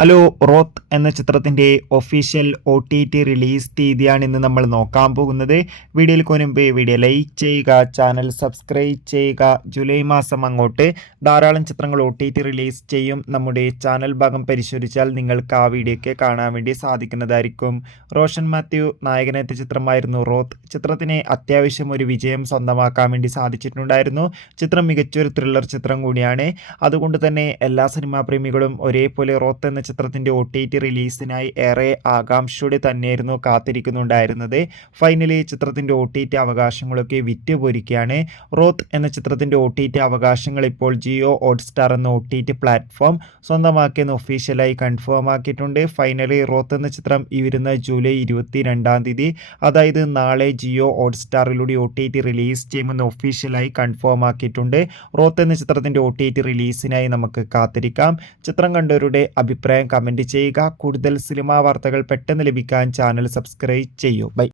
Hello. റോത്ത് എന്ന ചിത്രത്തിൻ്റെ official OTT release തീയതിയാണ് ഇന്ന് നമ്മൾ നോക്കാൻ പോകുന്നത്. വീഡിയോയിൽ മുൻപ് വീഡിയോ ലൈക്ക് ചെയ്യുക, ചാനൽ സബ്സ്ക്രൈബ് ചെയ്യുക. ജൂലൈ മാസം അങ്ങോട്ട് ധാരാളം ചിത്രങ്ങൾ OTT റിലീസ് ചെയ്യും. നമ്മുടെ ചാനൽ ഭാഗം പരിശോധിച്ചാൽ നിങ്ങൾക്ക് ആ വീഡിയോയ്ക്ക് കാണാൻ വേണ്ടി സാധിക്കുന്നതായിരിക്കും. റോഷൻ മാത്യു നായകനെത്തിയ ചിത്രമായിരുന്നു റോത്ത്. ചിത്രത്തിന് അത്യാവശ്യം ഒരു വിജയം സ്വന്തമാക്കാൻ വേണ്ടി സാധിച്ചിട്ടുണ്ടായിരുന്നു. ചിത്രം മികച്ചൊരു ത്രില്ലർ ചിത്രം കൂടിയാണ്. അതുകൊണ്ട് തന്നെ എല്ലാ സിനിമാ പ്രേമികളും ഒരേപോലെ റോത്ത് എന്ന ചിത്രത്തിൻ്റെ OTT റിലീസിനായി ഏറെ ആകാംക്ഷയോടെ തന്നെയായിരുന്നു കാത്തിരിക്കുന്നുണ്ടായിരുന്നത്. ഫൈനലി ചിത്രത്തിൻ്റെ OTT അവകാശങ്ങളൊക്കെ വിറ്റുപോയിരിക്കുകയാണ്. റോത്ത് എന്ന ചിത്രത്തിൻ്റെ OTT അവകാശങ്ങൾ ഇപ്പോൾ ജിയോ ഹോട്ട്സ്റ്റാർ എന്ന OTT പ്ലാറ്റ്ഫോം സ്വന്തമാക്കിയെന്ന് ഒഫീഷ്യലായി കൺഫേം ആക്കിയിട്ടുണ്ട്. ഫൈനലി റോത്ത് എന്ന ചിത്രം ഈ വരുന്ന ജൂലൈ 22-ാം തീയതി, അതായത് നാളെ ജിയോ ഹോട്ട്സ്റ്റാറിലൂടെ OTT റിലീസ് ചെയ്യുമെന്ന് ഒഫീഷ്യലായി കൺഫേം ആക്കിയിട്ടുണ്ട്. റോത്ത് എന്ന ചിത്രത്തിൻ്റെ OTT റിലീസിനായി നമുക്ക് കാത്തിരിക്കാം. ചിത്രം കണ്ടവരുടെ അഭിപ്രായം കമൻറ്റ് ചെയ്യുക. കൂടുതൽ സിനിമാ വാർത്തകൾ പെട്ടെന്ന് ലഭിക്കാൻ ചാനൽ സബ്സ്ക്രൈബ് ചെയ്യൂ. ബൈ.